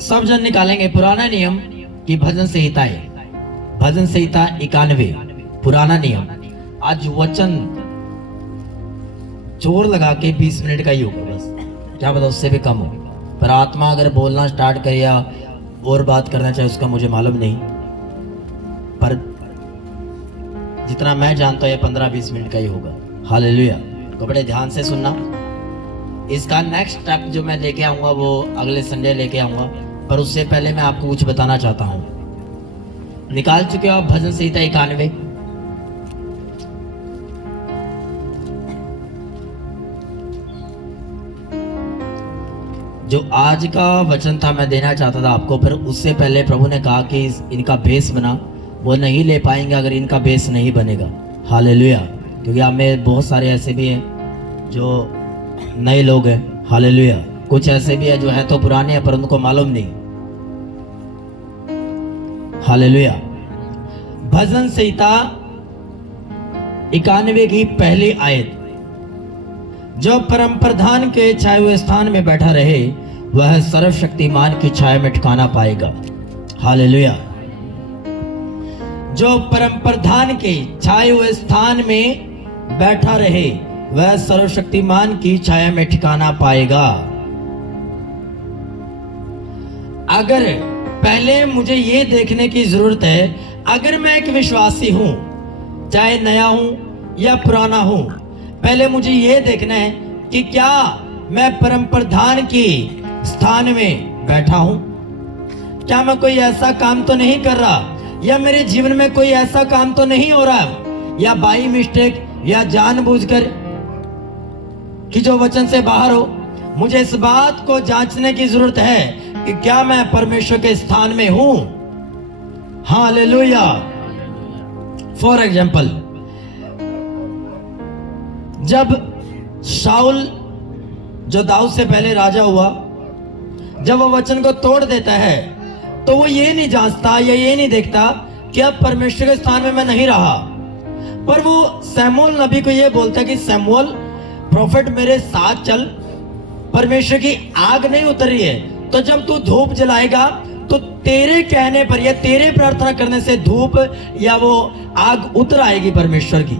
सब जन निकालेंगे पुराना नियम की भजन संहिता है। भजन संहिता 91 पुराना नियम। आज वचन जोर लगा के 20 मिनट का ही होगा बस, क्या पता उससे भी कम हो। पर आत्मा अगर बोलना स्टार्ट करे या और बात करना चाहे उसका मुझे मालूम नहीं, पर जितना मैं जानता हूँ ये 15-20 मिनट का ही होगा। हालेलुया। तो बड़े ध्यान से सुनना। इसका नेक्स्ट स्टेप जो मैं लेके आऊंगा वो अगले संडे लेके आऊंगा, पर उससे पहले मैं आपको कुछ बताना चाहता हूं। निकाल चुके हो आप भजन संहिता 91? जो आज का वचन था मैं देना चाहता था आपको, फिर उससे पहले प्रभु ने कहा कि इनका बेस बना, वो नहीं ले पाएंगे अगर इनका बेस नहीं बनेगा। हालेलुया। क्योंकि आप में बहुत सारे ऐसे भी हैं जो नए लोग हैं। हालेलुया। कुछ ऐसे भी है जो है तो पुराने हैं पर उनको मालूम नहीं। हालेलुया। भजन संहिता 91 की पहली आयत, जो परम प्रधान के छाए हुए स्थान में बैठा रहे वह सर्वशक्तिमान की छाया में ठिकाना पाएगा। हालेलुया। जो परम प्रधान के छाए हुए स्थान में बैठा रहे वह सर्वशक्तिमान की छाया में ठिकाना पाएगा। अगर पहले मुझे यह देखने की जरूरत है, अगर मैं एक विश्वासी हूं, चाहे नया हूं या पुराना हूं, पहले मुझे यह देखना है कि क्या मैं परम प्रधान की स्थान में बैठा हूं। क्या मैं कोई ऐसा काम तो नहीं कर रहा, या मेरे जीवन में कोई ऐसा काम तो नहीं हो रहा, या बाई मिस्टेक या जानबूझकर कि जो वचन से बाहर हो। मुझे इस बात को जांचने की जरूरत है कि क्या मैं परमेश्वर के स्थान में हूं। हालेलुया। फॉर एग्जाम्पल, जब शाऊल जो दाऊद से पहले राजा हुआ, जब वो वचन को तोड़ देता है तो वो ये नहीं जांचता या ये नहीं देखता कि अब परमेश्वर के स्थान में मैं नहीं रहा, पर वो शमूएल नबी को ये बोलता है कि शमूएल प्रॉफिट मेरे साथ चल, परमेश्वर की आग नहीं उतर रही है, तो जब तू धूप जलाएगा तो तेरे कहने पर या तेरे प्रार्थना करने से धूप या वो आग उतर आएगी परमेश्वर की।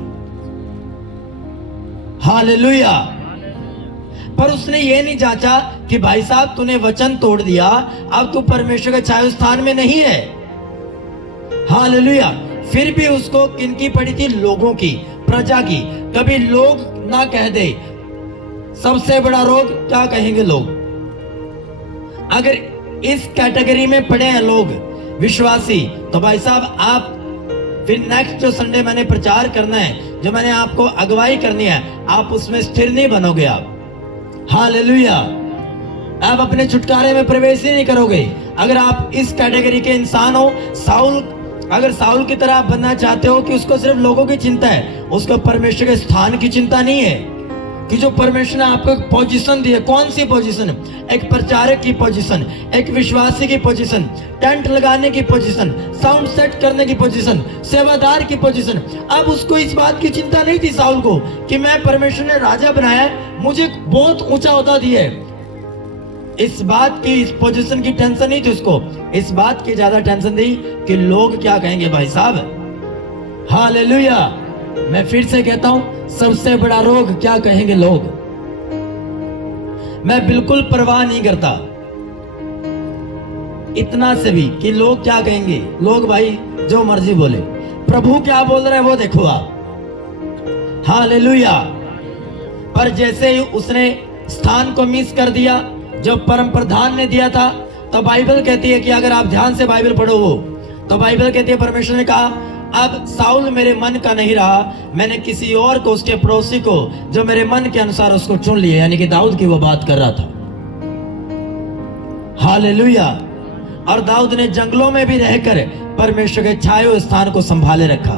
हालेलुया। पर उसने ये नहीं जांचा कि भाई साहब तूने वचन तोड़ दिया, अब तू परमेश्वर के छाए स्थान में नहीं है। हालेलुया। फिर भी उसको किनकी पड़ी थी? लोगों की, प्रजा की। कभी लोग ना कह दे, सबसे बड़ा रोग क्या कहेंगे लोग। अगर इस कैटेगरी में पड़े हैं लोग विश्वासी, तो भाई साहब आप फिर नेक्स्ट जो संडे मैंने प्रचार करना है, जो मैंने आपको अगुवाई करनी है, आप उसमें स्थिर नहीं बनोगे आप। हालेलुया। आप अपने छुटकारे में प्रवेश ही नहीं करोगे अगर आप इस कैटेगरी के इंसान हो। अगर साउल की तरह आप बनना चाहते हो कि उसको सिर्फ लोगों की चिंता है, उसको परमेश्वर के स्थान की चिंता नहीं है, कि जो परमेश्वर ने आपको पोजीशन दी है, कौन सी पोजीशन? एक प्रचारक की पोजीशन, एक विश्वासी की पोजीशन, टेंट लगाने की पोजीशन, साउंड सेट करने की पोजीशन, सेवादार की पोजीशन। अब उसको इस बात की चिंता नहीं थी साउल को कि मैं परमेश्वर ने राजा बनाया, मुझे बहुत ऊंचा ओहदा दिया है। इस बात की, इस पोजीशन की टेंशन नहीं थी उसको, इस बात की ज्यादा टेंशन थी कि लोग क्या कहेंगे भाई साहब। हालेलुया। मैं फिर से कहता हूं, सबसे बड़ा रोग क्या कहेंगे लोग। मैं बिल्कुल परवाह नहीं करता इतना से भी कि लोग क्या कहेंगे। लोग भाई जो मर्जी बोले, प्रभु क्या बोल रहा है वो देखो आप। हालेलुया। पर जैसे ही उसने स्थान को मिस कर दिया जो परम प्रधान ने दिया था, तो बाइबल कहती है कि अगर आप ध्यान से बाइबल पढ़ो वो, तो बाइबल कहती है परमेश्वर ने कहा अब साउल मेरे मन का नहीं रहा, मैंने किसी और को, उसके पड़ोसी को, जो मेरे मन के अनुसार उसको चुन लिया। यानी कि दाऊद की वो बात कर रहा था। हालेलुया। और दाऊद ने जंगलों में भी रहकर परमेश्वर के छाए हुए स्थान को संभाले रखा।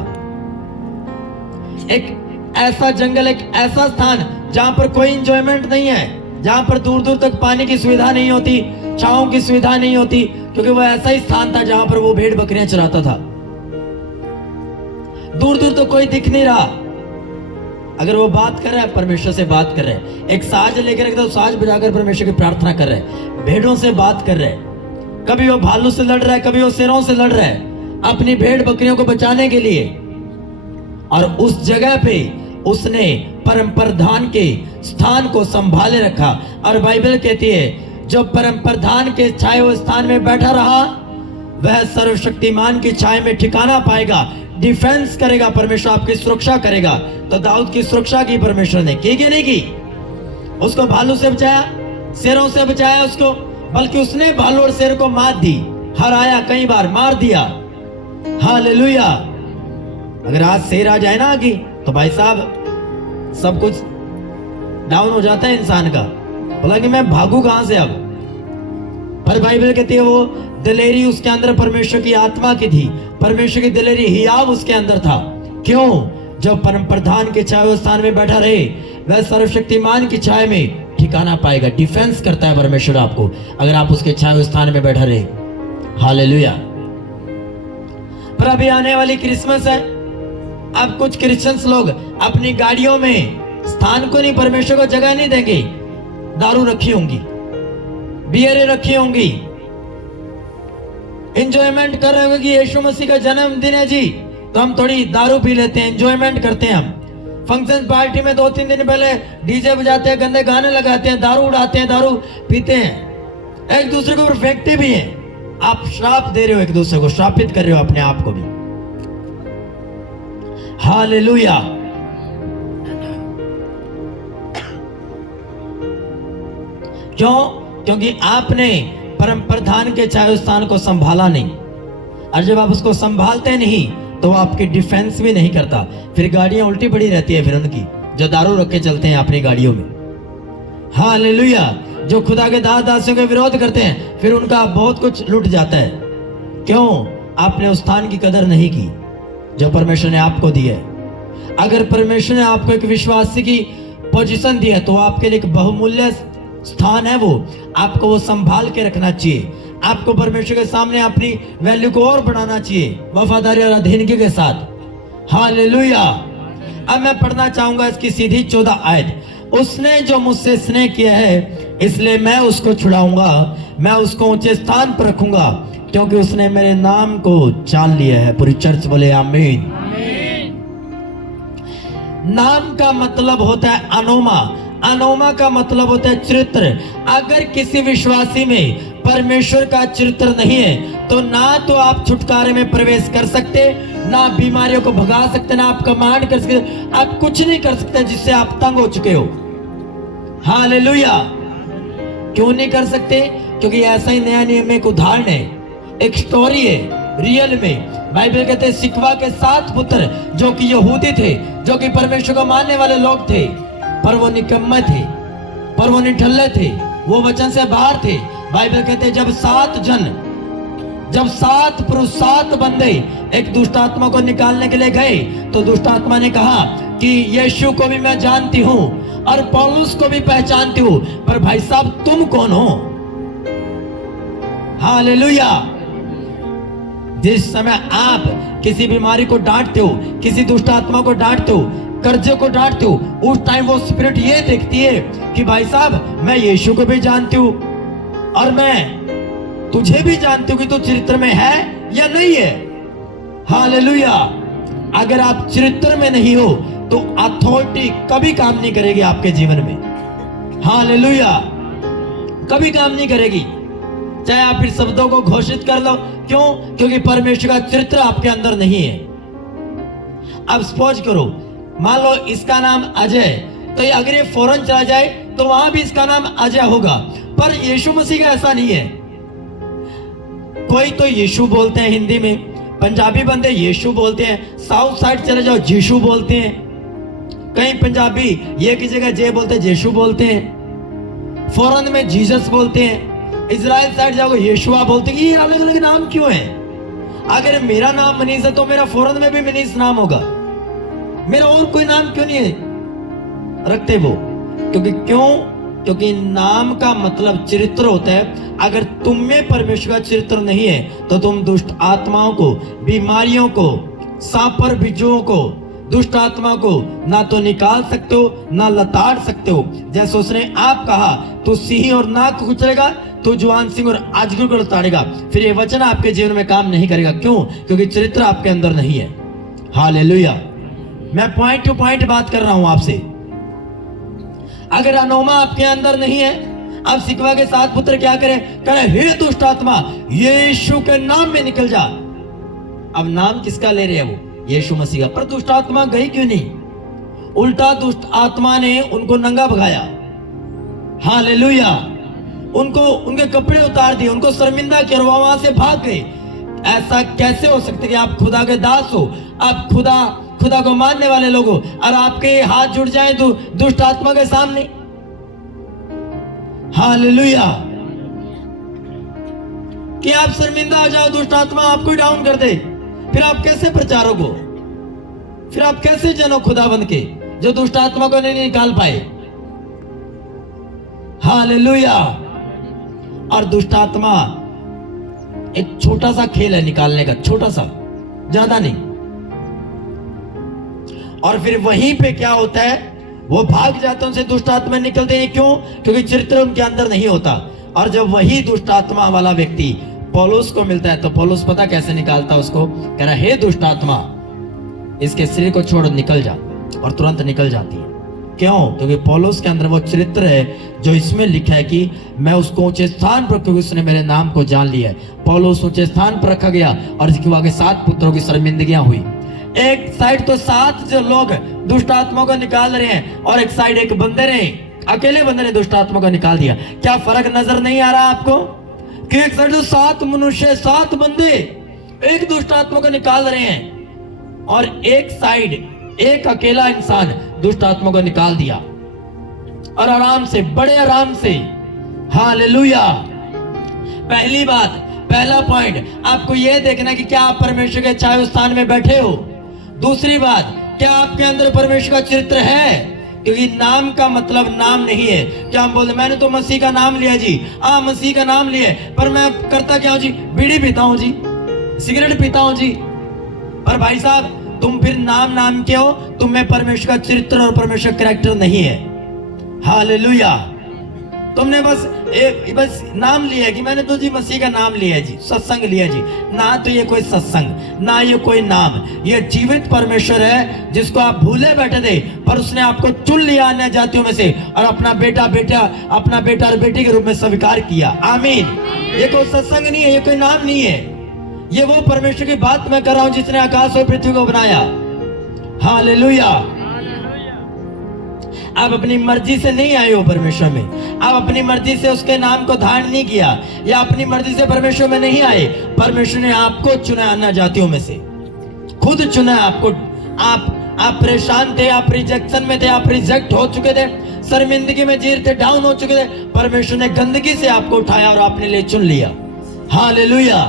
एक ऐसा जंगल, एक ऐसा स्थान जहां पर कोई इंजॉयमेंट नहीं है, जहां पर दूर दूर तक पानी की सुविधा नहीं होती, छांव की सुविधा नहीं होती, क्योंकि वो ऐसा ही स्थान था जहां पर वो भेड़ बकरियां चराता था। दूर दूर तो कोई दिख नहीं रहा। अगर वो बात कर रहा है, परमेश्वर से बात कर रहे हैं, एक साज लेकर तो साज बजाकर परमेश्वर की प्रार्थना कर रहे हैं, भेड़ों से बात कर रहे हैं। कभी वो भालू से लड़ रहा है, कभी वो शेरों से लड़ रहा है अपनी भेड़ बकरियों को बचाने के लिए। और उस जगह पे उसने परम प्रधान के स्थान को संभाले रखा। और बाइबल कहती है जो परम प्रधान के छाए हुए स्थान में बैठा रहा वह सर्वशक्तिमान की छाया में ठिकाना पाएगा, डिफेंस करेगा, परमेश्वर आपकी सुरक्षा करेगा। तो दाऊद की सुरक्षा की परमेश्वर ने की कि नहीं की? उसको भालू से बचाया, शेरों से बचाया उसको, बल्कि उसने भालू और शेर को मार दी, हराया, कई बार मार दिया। हालेलुया। अगर आज शेर आ जाए ना आगे तो भाई साहब सब कुछ डाउन हो जाता है इंसान का, बोला कि मैं भागू कहां से अब। पर बाइबल कहती है वो दिलेरी उसके अंदर परमेश्वर की आत्मा की थी, परमेश्वर की दिलेरी हियाव उसके अंदर था। क्यों? जब परम प्रधान के छाए स्थान में बैठा रहे वह सर्वशक्तिमान की छाया में ठिकाना पाएगा। डिफेंस करता है परमेश्वर आपको अगर आप उसके छाए स्थान में बैठा रहे। हालेलुया। पर अभी आने वाली क्रिसमस है, अब कुछ क्रिश्चियंस लोग अपनी गाड़ियों में स्थान को नहीं, परमेश्वर को जगह नहीं देंगे। दारू रखी होंगी, बियरें रखी होंगी, एंजॉयमेंट कर रहे होंगे कि यीशु मसीह का जन्मदिन है जी, तो हम थोड़ी दारू पी लेते हैं, एंजॉयमेंट करते हैं। हम फंक्शन पार्टी में 2-3 दिन पहले डीजे बजाते हैं, गंदे गाने लगाते हैं, दारू उड़ाते हैं, दारू पीते हैं, एक दूसरे के ऊपर फेंकते भी हैं। आप श्राप दे रहे हो, एक दूसरे को श्रापित कर रहे हो, अपने आप को भी। हालेलुया। क्यों? क्योंकि आपने परम प्रधान के छाए स्थान को संभाला नहीं। और जब आप उसको संभालते नहीं तो आपकी डिफेंस भी नहीं करता, फिर गाड़ियां उल्टी पड़ी रहती है फिर उनकी, जो दारू रख के चलते हैं अपनी गाड़ियों में। हालेलुया। जो खुदा के दास दासियों के विरोध करते हैं फिर उनका बहुत कुछ लुट जाता है। क्यों? आपने उस स्थान की कदर नहीं की जो परमेश्वर ने आपको दी है। अगर परमेश्वर ने आपको एक विश्वासी की पोजीशन दी है तो आपके लिए एक बहुमूल्य स्थान है, वो आपको वो संभाल के रखना चाहिए। आपको परमेश्वर के सामने अपनी वैल्यू को और बढ़ाना चाहिए, वफादारी और अधीनगी के साथ। हालेलुया। अब मैं पढ़ना चाहूंगा इसकी सीधी 14 आयत। उसने जो मुझसे स्नेह किया है इसलिए मैं उसको छुड़ाऊंगा, मैं उसको ऊंचे स्थान पर रखूंगा क्योंकि उसने मेरे नाम को जान लिया है। पूरी चर्च बोले आमीन। नाम का मतलब होता है अनोमा, अनोमा का मतलब होता है चरित्र। अगर किसी विश्वासी में परमेश्वर का चरित्र नहीं है तो ना तो आप छुटकारे में प्रवेश कर सकते, ना बीमारियों को भगा सकते, ना आप कमांड कर सकते, आप कुछ नहीं कर सकते जिससे आप तंग हो चुके हो। हालेलुया। क्यों नहीं कर सकते? क्योंकि ऐसा ही नया नियम में एक उदाहरण है, एक स्टोरी है रियल में। बाइबल कहते हैं सिकवा के 7 पुत्र जो कि यहूदी थे, जो कि परमेश्वर को मानने वाले लोग थे, पर वो निकम्मे थे, पर वो निठल्ले थे, वो वचन से बाहर थे। बाइबल कहते हैं जब 7 पुरुष 7 बंदे एक दुष्ट आत्मा को निकालने के लिए गए तो दुष्ट आत्मा ने कहा कि यीशु को भी मैं जानती हूं और पौलुस को भी पहचानती हूं, पर भाई साहब तुम कौन हो? हालेलुया। जिस समय आप किसी बीमारी को डांटते हो, किसी दुष्ट आत्मा को डांटते हो, कर्जे को डांटते हो, उस टाइम वो स्पिरिट ये देखती है कि भाई साहब मैं यीशु को भी जानती हूं और मैं तुझे भी जानती हूं कि तू चरित्र में है या नहीं है। हालेलुया। अगर आप चरित्र में नहीं हो तो अथॉरिटी कभी काम नहीं करेगी आपके जीवन में। हालेलुया। कभी काम नहीं करेगी, चाहे आप फिर शब्दों को घोषित कर लो। क्यों? क्योंकि परमेश्वर का चरित्र आपके अंदर नहीं है। अब सपोज करो, मान लो इसका नाम अजय, तो अगर ये फौरन चला जाए तो वहां भी इसका नाम अजय होगा, पर यीशु मसीह का ऐसा नहीं है। कोई तो यीशु बोलते हैं हिंदी में, पंजाबी बंदे यीशु बोलते हैं, साउथ साइड चले जाओ यीशु बोलते हैं, कई पंजाबी ये की जगह जे बोलते हैं यीशु बोलते हैं, फौरन में जीसस बोलते हैं, इजराइल साइड जाओ यीशुआ बोलते हैं। ये अलग अलग नाम क्यों है? अगर मेरा नाम मनीष है तो मेरा फौरन में भी मनीष नाम होगा, मेरा और कोई नाम क्यों नहीं है रखते वो? क्योंकि नाम का मतलब चरित्र होता है। अगर तुम में परमेश्वर का चरित्र नहीं है तो तुम दुष्ट आत्माओं को, बीमारियों को, सांपर बिज्जुओं को, दुष्ट आत्मा को ना तो निकाल सकते हो ना लताड़ सकते हो। जैसे उसने आप कहा तू सिंह और नाग को कुचलेगा, तो जुआन सिंह और आजगुर को ताड़ेगा, फिर ये वचन आपके जीवन में काम नहीं करेगा। क्यों? क्योंकि चरित्र आपके अंदर नहीं है। हालेलुया। मैं पॉइंट टू पॉइंट बात कर रहा हूं आपसे। अगर अनोमा आपके अंदर नहीं है, अब सिकवा के 7 पुत्र क्या करें? कहे हे दुष्ट आत्मा, यीशु के नाम में निकल जा। अब नाम किसका ले रहे हैं? वो यीशु मसीह का। पर दुष्ट आत्मा गई क्यों नहीं? उल्टा दुष्ट आत्मा ने उनको नंगा भगाया। हालेलुया। उनको उनके कपड़े उतार दिए, उनको शर्मिंदा किया और वहां से भाग गए। ऐसा कैसे हो सकता है कि आप खुदा के दास हो, आप खुदा को मानने वाले लोग हो, और आपके हाथ जुड़ जाए तो दुष्ट आत्मा के सामने? हालेलुया। कि आप शर्मिंदा आ जाओ, दुष्ट आत्मा आपको डाउन कर दे, फिर आप कैसे प्रचारक हो? फिर आप कैसे जनो खुदाबंद के जो दुष्ट आत्मा को नहीं निकाल पाए? हालेलुया। और दुष्ट आत्मा एक छोटा सा खेल है निकालने का, छोटा सा, ज्यादा नहीं। और फिर वहीं पे क्या होता है? वो भाग जाते हैं, उनसे दुष्ट आत्मा निकलते हैं। क्यों? क्योंकि चरित्र उनके अंदर नहीं होता। और जब वही दुष्ट आत्मा वाला व्यक्ति पौलुस को मिलता है तो पौलुस पता कैसे निकालता है उसको? कह रहा, हे दुष्ट आत्मा, इसके शरीर को छोड़ निकल जा, और तुरंत निकल जाती है। क्यों? क्योंकि पौलुस के अंदर वो चरित्र है जो इसमें लिखा है कि मैं उसको ऊंचे स्थान पर, क्योंकि उसने मेरे नाम को जान लिया है। पौलुस ऊंचे स्थान पर रखा गया और इसके आगे 7 पुत्रों की शर्मिंदगियां हुई। एक साइड तो 7 जो लोग दुष्ट आत्मा को निकाल रहे हैं, और एक साइड एक बंदे ने, अकेले बंदे ने दुष्ट आत्मा को निकाल दिया। क्या फर्क नजर नहीं आ रहा आपको? कि एक साइड तो 7 मनुष्य, 7 बंदे एक दुष्ट आत्मा को निकाल रहे हैं, और एक साइड एक अकेला इंसान दुष्ट आत्मा को निकाल दिया, और आराम से, बड़े आराम से। हालेलुया। पहली बात, पहला पॉइंट आपको यह देखना कि क्या आप परमेश्वर के छाए स्थान में बैठे हो। दूसरी बात, क्या आपके अंदर परमेश्वर का चरित्र है? क्योंकि नाम का मतलब नाम नहीं है। क्या हम बोलते मैंने तो मसीह का नाम लिया जी, मसीह का नाम लिया, पर मैं करता क्या हूं जी? बीड़ी पीता हूं जी, सिगरेट पीता हूं जी। पर भाई साहब, तुम फिर नाम के हो, तुम में परमेश्वर का चरित्र और परमेश्वर का कैरेक्टर नहीं है। हालेलुया। तुमने बस नाम लिया कि मैंने तो जी मसीह का नाम लिया जी, सत्संग लिया जी। ना तो ये कोई सत्संग, ना ये कोई नाम, ये जीवित परमेश्वर है जिसको आप भूले बैठे थे, पर उसने आपको चुन लिया अन्य जातियों में से और अपना बेटा और बेटी के रूप में स्वीकार किया। आमीन। ये कोई सत्संग नहीं है, ये कोई नाम नहीं है, ये वो परमेश्वर की बात मैं कर रहा हूं जिसने आकाश और पृथ्वी को बनाया। हालेलुया। आप अपनी मर्जी से नहीं आए हो परमेश्वर में, आप अपनी मर्जी से उसके नाम को धारण नहीं किया, या अपनी मर्जी से परमेश्वर में नहीं आए। परमेश्वर ने आपको चुना अन्य जातियों में से, खुद चुना आपको। आप परेशान थे, आप रिजेक्शन में थे, आप रिजेक्ट हो चुके थे, शर्मिंदगी में जी रहे थे, डाउन हो चुके थे। परमेश्वर ने गंदगी से आपको उठाया और आपने लिए चुन लिया। हालेलुया।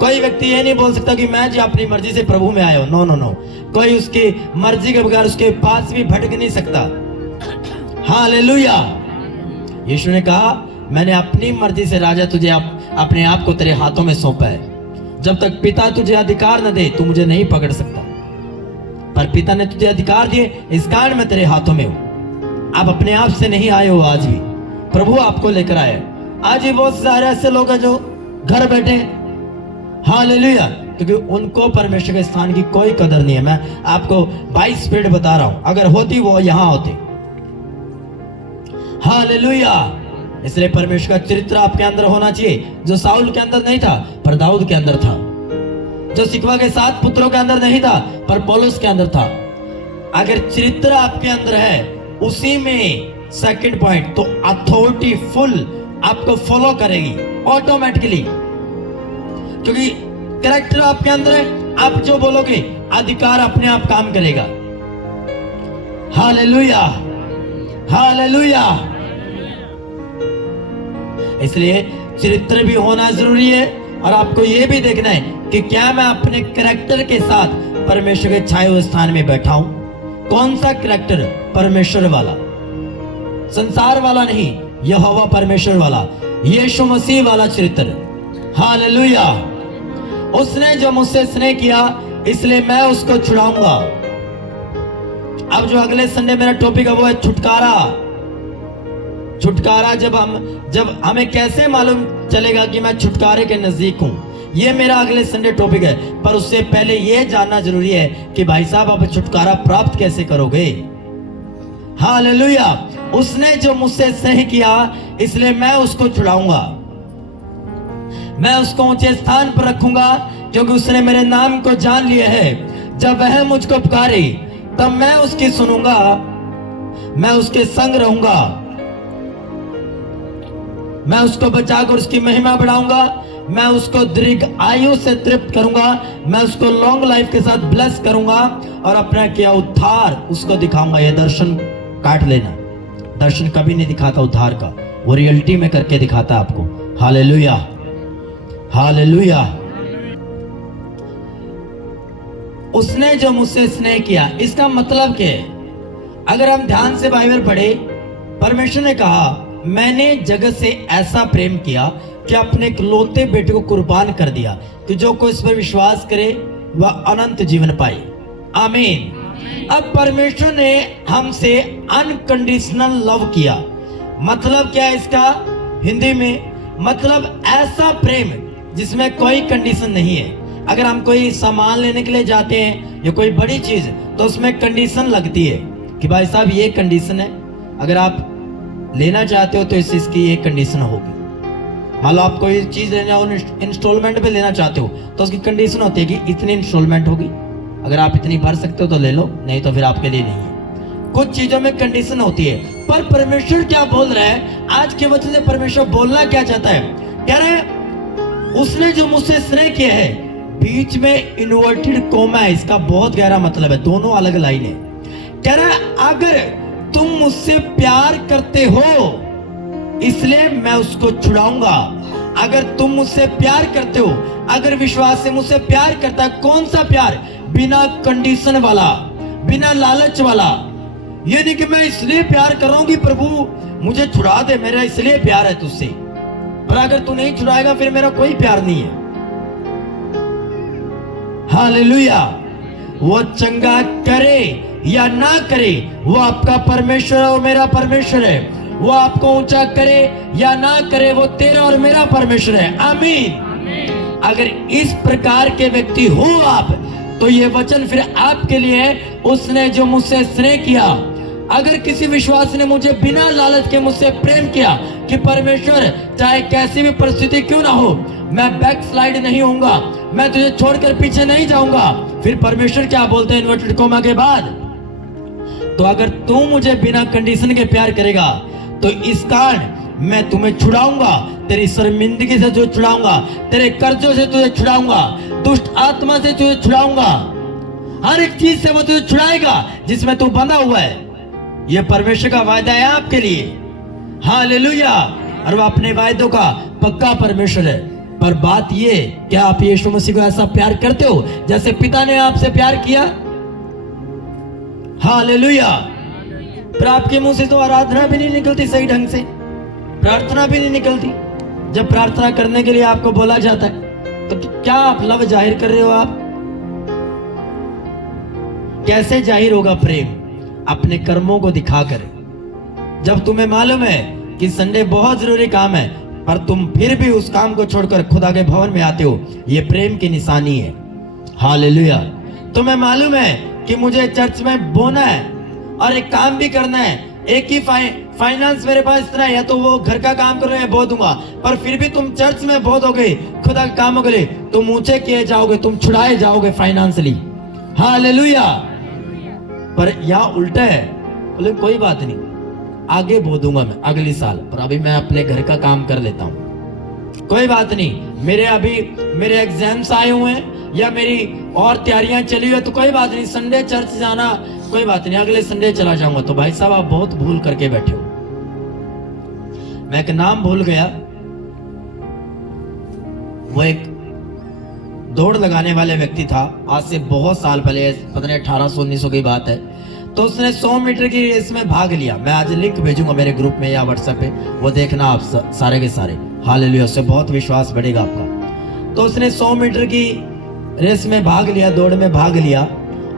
कोई व्यक्ति ये नहीं बोल सकता कि मैं जी अपनी मर्जी से प्रभु में आया हूं। नो। कोई उसकी मर्जी के बगैर उसके पास भी भटक नहीं सकता। हालेलुया। यीशु ने कहा, मैंने अपनी मर्जी से राजा तुझे अपने आप को तेरे हाथों में सौंपा है। जब तक पिता तुझे अधिकार न दे तू मुझे नहीं पकड़ सकता, पर पिता ने तुझे अधिकार दिए, इस कारण मैं तेरे हाथों में हूं। आप अपने आप से नहीं आए हो, आज भी प्रभु आपको लेकर आए। आज भी बहुत सारे ऐसे लोग हैं जो घर बैठे हैं। हालेलुया। क्योंकि उनको परमेश्वर के स्थान की कोई कदर नहीं है। मैं आपको 22 स्पीड बता रहा हूं, अगर होती वो यहां होते। हालेलुया। इसलिए परमेश्वर का चरित्र आपके अंदर होना चाहिए, जो साउल के अंदर नहीं था पर दाऊद के अंदर था, जो सिकवा के 7 पुत्रों के अंदर नहीं था पर पौलुस के अंदर था। अगर चरित्र आपके अंदर है, उसी में सेकंड पॉइंट, तो अथॉरिटी फुल आपको फॉलो करेगी ऑटोमेटिकली। क्योंकि कैरेक्टर आपके अंदर है, आप जो बोलोगे अधिकार अपने आप काम करेगा। हालेलुया। हालेलुया। इसलिए चरित्र भी होना जरूरी है, और आपको यह भी देखना है कि क्या मैं अपने कैरेक्टर के साथ परमेश्वर के छाए हुए स्थान में बैठा हूं। कौन सा कैरेक्टर? परमेश्वर वाला, संसार वाला नहीं, यहोवा परमेश्वर वाला, यीशु मसीह वाला चरित्र। हालेलुया। उसने जो मुझसे स्नेह किया इसलिए मैं उसको छुड़ाऊंगा। अब जो अगले संडे मेरा टॉपिक है वो है छुटकारा। छुटकारा जब हमें कैसे मालूम चलेगा कि मैं छुटकारे के नजदीक हूं, ये मेरा अगले संडे टॉपिक है। पर उससे पहले ये जानना जरूरी है कि भाई साहब आप छुटकारा प्राप्त कैसे करोगे। हालेलुया। उसने जो मुझसे स्नेह किया इसलिए मैं उसको छुड़ाऊंगा, मैं उसको ऊंचे स्थान पर रखूंगा, क्योंकि उसने मेरे नाम को जान लिया है। जब वह मुझको पुकारे तब मैं उसकी सुनूंगा, मैं उसके संग रहूंगा, मैं उसको बचाकर उसकी महिमा बढ़ाऊंगा, मैं उसको दीर्घ आयु से तृप्त करूंगा, मैं उसको लॉन्ग लाइफ के साथ ब्लेस करूंगा और अपना किया उद्धार उसको दिखाऊंगा। यह दर्शन काट लेना, दर्शन कभी नहीं दिखाता उद्धार का, वो रियलिटी में करके दिखाता आपको। Hallelujah, hallelujah. उसने जो मुझसे स्नेह किया, इसका मतलब क्या है? अगर हम ध्यान से बाइबल पढ़े, परमेश्वर ने कहा मैंने जगत से ऐसा प्रेम किया कि अपने इकलौते बेटे को कुर्बान कर दिया कि जो कोई इस पर विश्वास करे वह अनंत जीवन पाए। आमीन। अब परमेश्वर ने हमसे अनकंडीशनल लव किया। मतलब क्या है इसका हिंदी में? मतलब ऐसा प्रेम जिसमें कोई कंडीशन नहीं है। अगर हम कोई सामान लेने के लिए जाते हैं या कोई बड़ी चीज, तो उसमें कंडीशन लगती है कि भाई साहब ये कंडीशन है, अगर आप लेना चाहते हो तो इस चीज की ये कंडीशन होगी। मान लो आप कोई चीज लेना हो, इंस्टॉलमेंट पे लेना चाहते हो तो उसकी कंडीशन होती है कि इतनी इंस्टॉलमेंट होगी, अगर आप इतनी भर सकते हो तो ले लो, नहीं तो फिर आपके लिए नहीं है। कुछ चीजों में कंडीशन होती है। पर परमेश्वर क्या बोल रहा है आज के वचन से? परमेश्वर बोलना क्या चाहता है? कह रहे हैं उसने जो मुझसे स्नेह किया है, बीच में इन्वर्टेड कोमा है, इसका बहुत गहरा मतलब है, दोनों अलग लाइन है। कह रहा है अगर तुम मुझसे प्यार करते हो इसलिए मैं उसको छुड़ाऊंगा। अगर तुम मुझसे प्यार करते हो, अगर विश्वास से मुझसे प्यार करता है, कौन सा प्यार? बिना कंडीशन वाला, बिना लालच वाला। ये नहीं कि मैं इसलिए प्यार कर रहा हूं कि प्रभु मुझे छुड़ा दे, मेरा इसलिए प्यार है तुझसे। पर अगर तू नहीं छुड़ाएगा फिर मेरा कोई प्यार नहीं है। हालेलुया। वो चंगा करे या ना करे, वो आपका परमेश्वर और मेरा परमेश्वर है। वो आपको ऊंचा करे या ना करे, वो तेरा और मेरा परमेश्वर है। आमीन। अगर इस प्रकार के व्यक्ति हो आप, तो ये वचन फिर आपके लिए है। उसने जो मुझसे स्नेह किया, अगर किसी विश्वास ने मुझे बिना लालच के मुझसे प्रेम किया कि परमेश्वर चाहे कैसी भी परिस्थिति क्यों ना हो, मैं बैक स्लाइड नहीं होऊंगा, मैं तुझे छोड़कर पीछे नहीं जाऊंगा, फिर परमेश्वर क्या बोलते हैं इन्वर्टेड कोमा के बाद? तो अगर तू मुझे बिना कंडीशन के प्यार करेगा तो इस कारण मैं तुम्हें छुड़ाऊंगा, तेरी शर्मिंदगी से तुझे छुड़ाऊंगा, तेरे कर्जों से तुझे छुड़ाऊंगा, दुष्ट आत्मा से तुझे छुड़ाऊंगा, हर एक चीज से वो तुझे छुड़ाएगा जिसमें तू बंधा हुआ है। यह परमेश्वर का वायदा है आपके लिए। हालेलुया। और वो अपने वायदों का पक्का परमेश्वर है। पर बात ये, क्या आप यीशु मसीह को ऐसा प्यार करते हो जैसे पिता ने आपसे प्यार किया? हालेलुया। पर आपके मुंह से तो आराधना भी नहीं निकलती सही ढंग से, प्रार्थना भी नहीं निकलती। जब प्रार्थना करने के लिए आपको बोला जाता है तो क्या आप लव जाहिर कर रहे हो? आप कैसे जाहिर होगा प्रेम? अपने कर्मों को दिखाकर। जब तुम्हें मालूम है कि संडे बहुत जरूरी काम है, पर तुम फिर भी उस काम को छोड़कर खुदा के भवन में आते हो, ये प्रेम की निशानी है। हालेलुया। तुम्हें मालूम है कि मुझे चर्च में बोना है और एक काम भी करना है, एक ही फाइनेंस मेरे पास इतना है, या तो वो घर का काम कर रहे हैं, बो दूंगा, पर फिर भी तुम चर्च में बहुत हो गए, खुदा के कामों के लिए तुम ऊंचे किए जाओगे, तुम छुड़ाए जाओगे फाइनेंशियली। हालेलुया। पर यहाँ उल्टा है, बोले कोई बात नहीं, आगे बो दूंगा मैं अगले साल, पर अभी मैं अपने घर का काम कर लेता हूँ, कोई बात नहीं। मेरे एग्जाम्स आए हुए हैं या मेरी और तैयारियां चली हुई है, तो कोई बात नहीं, संडे चर्च जाना कोई बात नहीं, अगले संडे चला जाऊंगा। तो भाई साहब आप बहुत भूल करके बैठे हो। मैं एक नाम भूल गया, वो एक दौड़ लगाने वाले व्यक्ति था, आज से बहुत साल पहले, पता नहीं 1800-1900 की बात है। तो उसने 100 मीटर की रेस में भाग लिया। मैं आज लिंक भेजूंगा मेरे ग्रुप में या व्हाट्सएप पे, वो देखना आप सारे के सारे। हालेलुया। उससे बहुत विश्वास बढ़ेगा आपका। तो उसने 100 मीटर की रेस में भाग लिया, दौड़ में भाग लिया,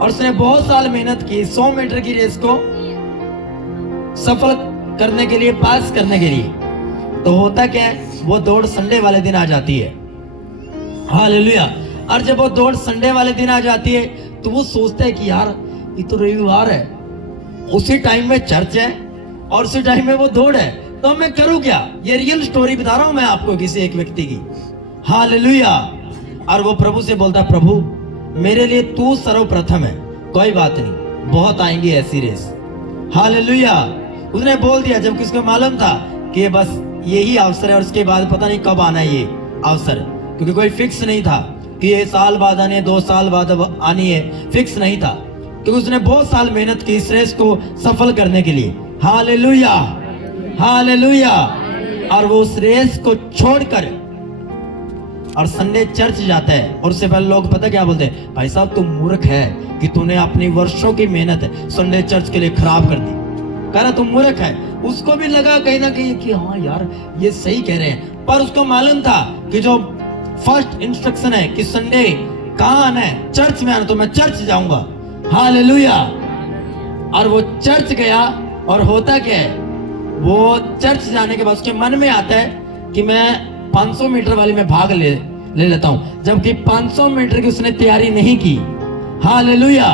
और उसने बहुत साल मेहनत की 100 मीटर की रेस को सफल करने के लिए, पास करने के लिए। तो होता क्या है, वो दौड़ संडे वाले दिन आ जाती है। हालेलुया। और जब वो दौड़ संडे वाले दिन आ जाती है तो वो सोचता है कि यार ये तो रविवार है, उसी टाइम में चर्च है और उसी टाइम में वो दौड़ है, तो मैं करूं क्या। ये रियल स्टोरी बता रहा हूं मैं आपको किसी एक व्यक्ति की। हालेलुया। और वो प्रभु से बोलता, प्रभु मेरे लिए तू सर्वप्रथम है, कोई बात नहीं, बहुत आएंगी ऐसी रेस। हालेलुया। उसने बोल दिया जबकि उसको मालूम था कि बस यही अवसर है और उसके बाद पता नहीं कब आना है ये अवसर, क्योंकि कोई फिक्स नहीं था कि ये साल बाद आनी है, 2 साल बाद आनी है, फिक्स नहीं था, क्योंकि उसने बहुत साल मेहनत की इस रेस को सफल करने के लिए। Hallelujah, hallelujah. और वो उस रेस को छोड़कर और संडे चर्च जाता है, और उससे पहले लोग पता क्या बोलते हैं, भाई साहब तू मूर्ख है कि तूने अपनी वर्षों की मेहनत संडे चर्च के लिए खराब कर दी। कह रहा तू मूर्ख है। उसको भी लगा कहीं ना कहीं कि हाँ यार ये सही कह रहे हैं, पर उसको मालूम था कि जो फर्स्ट इंस्ट्रक्शन है कि संडे कहाँ आना है, चर्च में आना, तो मैं चर्च जाऊंगा। हालेलुया। और वो चर्च गया, और होता क्या है, वो चर्च जाने के बाद उसके मन में आता है कि मैं 500 मीटर वाली में भाग ले लेता हूं, जबकि 500 मीटर की उसने तैयारी नहीं की। हालेलुया।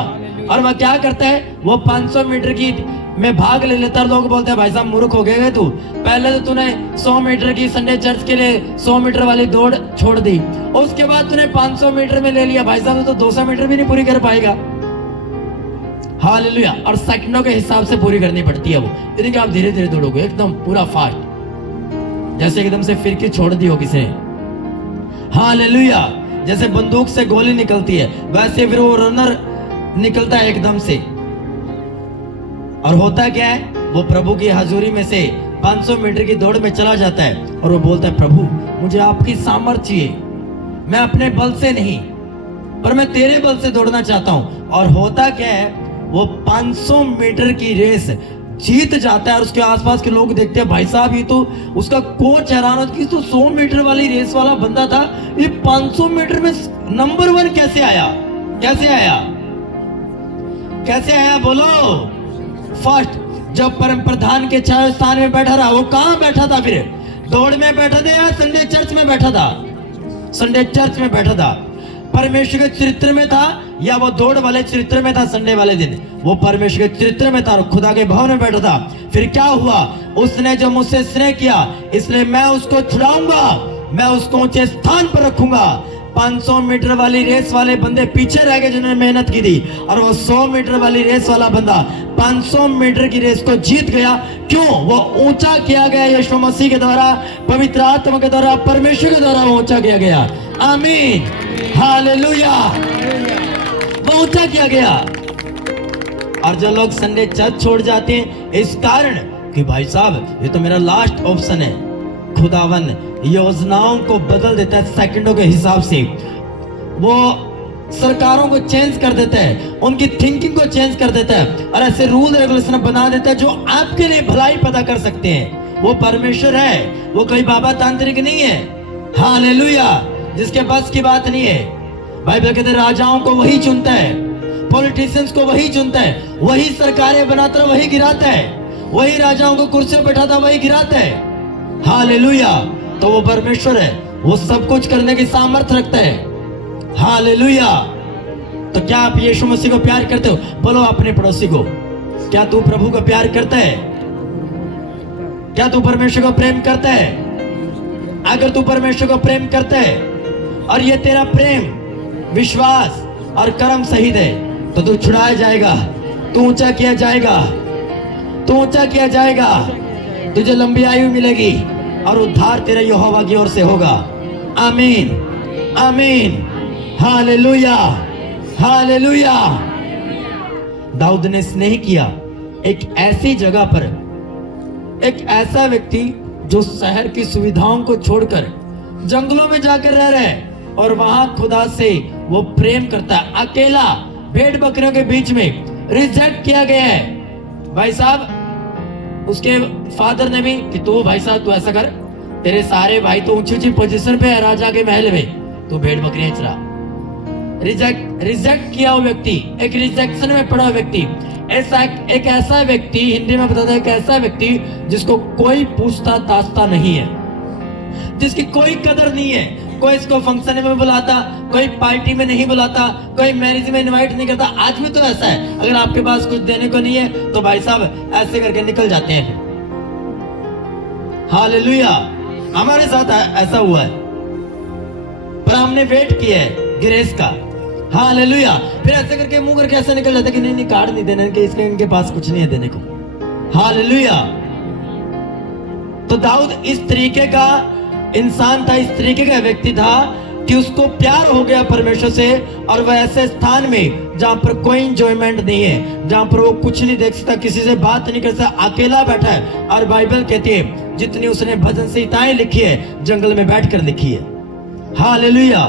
और वह क्या करता है, वो 500 मीटर की में भाग ले लेता है। लोग बोलते हैं भाई साहब मूर्ख हो गए तू, पहले तो तूने 100 मीटर की संडे चर्च के लिए 100 मीटर वाली दौड़ छोड़ दी, और उसके बाद तूने 500 मीटर में ले लिया। भाई साहब तो 200 मीटर भी नहीं पूरी कर पाएगा। हालेलुया। और सेकंडों के हिसाब से पूरी करनी पड़ती है वो, यानी कि आप धीरे धीरे दौड़ोगे एकदम पूरा फास्ट, जैसे एकदम से फिरकी छोड़ दी हो किसी ने। हालेलुया। जैसे बंदूक से गोली निकलती है वैसे फिर वो रनर निकलता है एकदम से। और होता क्या है, वो प्रभु की हजूरी में से 500 मीटर की दौड़ में चला जाता है, और वो बोलता है प्रभु मुझे आपकी सामर्थ्य चाहिए, मैं अपने बल से नहीं पर मैं तेरे बल से दौड़ना चाहता हूं। और होता क्या है, वो 500 मीटर की रेस जीत जाता है, और उसके आसपास के लोग देखते हैं भाई साहब ये तो, उसका कोच हैरान होता है कि तो 100 मीटर वाली रेस वाला बंदा था, ये 500 मीटर में नंबर 1 कैसे आया, कैसे आया, कैसे आया बोलो। फर्स्ट जब परम प्रधान के चार स्थान में बैठा रहा, वो कहां बैठा था, फिर दौड़ में बैठा था या संडे चर्च में बैठा था, संडे चर्च में बैठा था। परमेश्वर के चरित्र में था या वो दौड़ वाले चरित्र में था, संडे वाले दिन वो परमेश्वर के चरित्र में था, खुदा के भवन में बैठा था। फिर क्या हुआ, उसने जो मुझसे स्नेह किया इसलिए मैं उसको छुड़ाऊंगा, मैं उसको ऊंचे स्थान पर रखूंगा। 500 मीटर वाली रेस वाले बंदे पीछे रह गए जिन्होंने मेहनत की थी, और वो 100 मीटर वाली रेस वाला बंदा 500 मीटर की रेस को जीत गया। क्यों, वो ऊंचा किया गया यीशु मसीह के द्वारा, पवित्र आत्मा के द्वारा, परमेश्वर के द्वारा वो ऊंचा किया गया। आमीन, हालेलुया। वो ऊंचा किया गया। और जो लोग संडे चर्च छोड़ जाते हैं इस कारण कि भाई साहब ये तो मेरा लास्ट ऑप्शन है, खुदावन योजनाओं को बदल देता है सेकंडों के हिसाब से, वो सरकारों को चेंज कर देता है, उनकी थिंकिंग को चेंज कर देता है, और ऐसे रूल रेगुलेशन बना देता है जो आपके लिए भलाई पैदा कर सकते हैं। वो परमेश्वर है, वो कोई बाबा तांत्रिक नहीं है। हालेलुया। जिसके बस की बात नहीं है। बाइबल कहते हैं राजाओं को वही चुनता है, पॉलिटिशियंस को वही चुनता है, वही सरकारें बनाता है, वही गिराता है, वही राजाओं को कुर्सी पर बैठाता, वही गिराता है। हालेलुया। तो वो परमेश्वर है, वो सब कुछ करने की सामर्थ्य रखता है। हालेलुया। तो क्या आप यीशु मसीह को प्यार करते हो? बोलो अपने पड़ोसी को, क्या तू प्रभु को प्यार करता है? क्या तू परमेश्वर को प्रेम करता है? अगर तू परमेश्वर को प्रेम करता है और ये तेरा प्रेम, विश्वास और कर्म सही है, तो तू छुड़ाया जाएगा, तू ऊंचा किया जाएगा, तू ऊंचा किया जाएगा, तुझे लंबी आयु मिलेगी और उद्धार तेरे यहोवा की ओर से होगा। आमीन, आमीन, हालेलुया, हालेलुया। दाऊद ने स्नेह किया एक ऐसी जगह पर, एक ऐसा व्यक्ति जो शहर की सुविधाओं को छोड़कर जंगलों में जाकर रह रहा है और वहां खुदा से वो प्रेम करता है। अकेला भेड़ बकरियों के बीच में रिजेक्ट किया गया है। भाई साहब उसके फादर ने भी कि तू भाई साहब तू ऐसा कर, तेरे सारे भाई तो ऊंची ऊंची पोजीशन पे है राजा के महल में, तू भेड़ बकरियां चरा। रिजेक्ट किया हुआ व्यक्ति, एक रिजेक्शन में पड़ा हुआ व्यक्ति, ऐसा एक ऐसा व्यक्ति, हिंदी में बताता है, एक ऐसा व्यक्ति जिसको कोई पूछता ताछता नहीं है, जिसकी कोई कदर नहीं है, कोई इसको फंक्शन में बुलाता, कोई पार्टी में नहीं बुलाता, कोई मैरिज में इनवाइट नहीं करता। आज भी तो ऐसा है, अगर आपके पास कुछ देने को नहीं है तो भाई साहब ऐसे करके निकल जाते हैं। हालेलुया, हमारे साथ ऐसा हुआ है, पर हमने वेट किया है ग्रेस का। हालेलुया, फिर ऐसे करके मुंह करके ऐसे निकल जाता है कि नहीं नहीं कार्ड नहीं देने के, इसके इनके पास कुछ नहीं है देने को। हालेलुया। तो दाऊद इस तरीके का इंसान था, इस तरीके का व्यक्ति था कि उसको प्यार हो गया परमेश्वर से, और वह ऐसे स्थान में जहां पर कोई एंजॉयमेंट नहीं है, जहां पर वो कुछ नहीं देख सकता, किसी से बात नहीं कर सकता, अकेला बैठा है। और बाइबल कहती है जितनी उसने भजन संहिताएं लिखी है जंगल में बैठकर लिखी है। हालेलुया।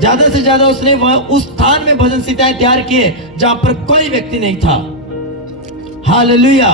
ज्यादा से ज्यादा उसने उस स्थान में भजन संहिताएं तैयार किए जहां पर कोई व्यक्ति नहीं था। हालेलुया।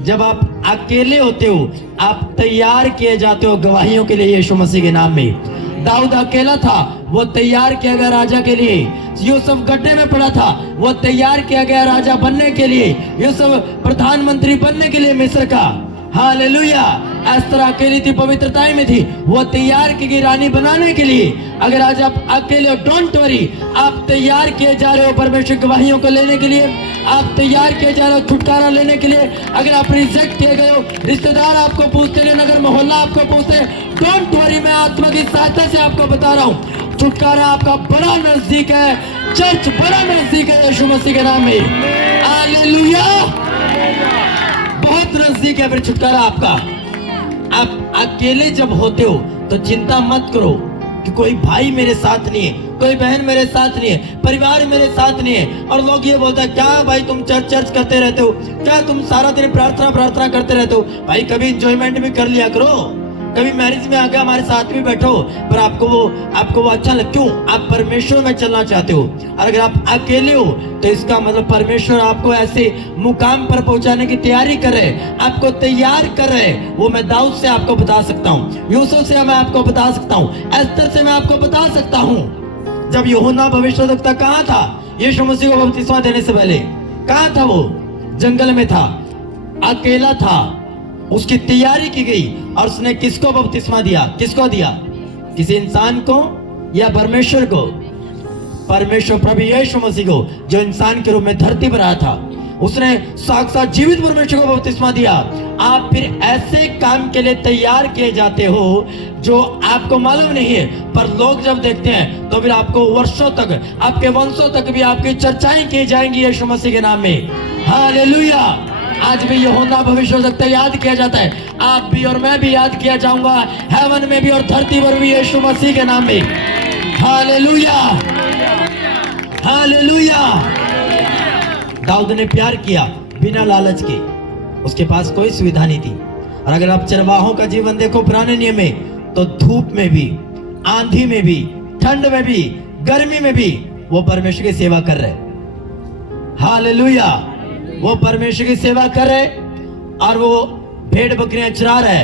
जब आप अकेले होते हो, आप तैयार किए जाते हो गवाहियों के लिए यीशु मसीह के नाम में। दाऊद अकेला था, वो तैयार किया गया राजा के लिए। यूसुफ गड्ढे में पड़ा था, वो तैयार किया गया राजा बनने के लिए, यूसुफ प्रधानमंत्री बनने के लिए मिस्र का। हालेलुया। एस्तर अकेली थी, पवित्रताएं में थी, वो तैयार की गई रानी बनाने के लिए। अगर आज आप अकेले हो, डोंट वरी, आप तैयार किए जा रहे हो परमेश्वर गवाहियों को लेने के लिए, आप तैयार किए जा रहे हो छुटकारा लेने के लिए। अगर आप रिजेक्ट किए गए हो, रिश्तेदार आपको पूछते हैं, नगर मोहल्ला आपको पूछते हैं, डोंट वरी, मैं आत्मा की सहायता से आपको बता रहा हूँ, छुटकारा आपका बड़ा नजदीक है, चर्च बड़ा नजदीक है यीशु मसीह के नाम में। हालेलुया, बहुत नजदीक है फिर छुटकारा आपका। आप अकेले जब होते हो तो चिंता मत करो कि कोई भाई मेरे साथ नहीं है, कोई बहन मेरे साथ नहीं है, परिवार मेरे साथ नहीं है। और लोग ये बोलते हैं, क्या भाई तुम चर्च करते रहते हो, क्या तुम सारा दिन प्रार्थना करते रहते हो। भाई कभी इंजॉयमेंट भी कर लिया करो, कभी मैरिज में आके हमारे साथ भी बैठो, पर आपको वो अच्छा लग, क्यों? आप परमेश्वर में चलना चाहते हो। और अगर आप अकेले हो तो इसका मतलब परमेश्वर आपको ऐसे मुकाम पर पहुंचाने की तैयारी कर रहे, आपको तैयार कर रहे। वो मैं दाऊद से आपको बता सकता हूँ, यूसुफ से मैं आपको बता सकता हूँ, एस्तर से मैं आपको बता सकता हूँ। जब यूहन्ना भविष्यद्वक्ता कहाँ था यीशु मसीह को बपतिस्मा देने से पहले? कहाँ था वो? जंगल में था, अकेला था, उसकी तैयारी की गई। और उसने किसको बपतिस्मा दिया? किसको दिया? किसी इंसान को या परमेश्वर को? परमेश्वर प्रभु यीशु मसीह को, जो इंसान के रूप में धरती पर आया था। उसने साक्षात जीवित परमेश्वर को बपतिस्मा दिया। आप फिर ऐसे काम के लिए तैयार किए जाते हो जो आपको मालूम नहीं है, पर लोग जब देखते हैं तो फिर आपको वर्षों तक, आपके वंशों तक भी आपकी चर्चाएं की जाएंगी यीशु मसीह के नाम में। हालेलुया। आज भी यूहन्ना भविष्यद्वक्ता याद किया जाता है, आप भी और मैं भी याद किया जाऊंगा, हेवन में भी और धरती पर भी यीशु मसीह के नाम में। Hallelujah, hallelujah. दाऊद ने प्यार किया बिना लालच के, उसके पास कोई सुविधा नहीं थी। और अगर आप चरवाहों का जीवन देखो पुराने नियम में, तो धूप में भी, आंधी में भी, ठंड में भी, गर्मी में भी वो परमेश्वर की सेवा कर रहे। हालेलुया। वो परमेश्वर की सेवा कर रहे और वो भेड़ बकरियां चरा रहे।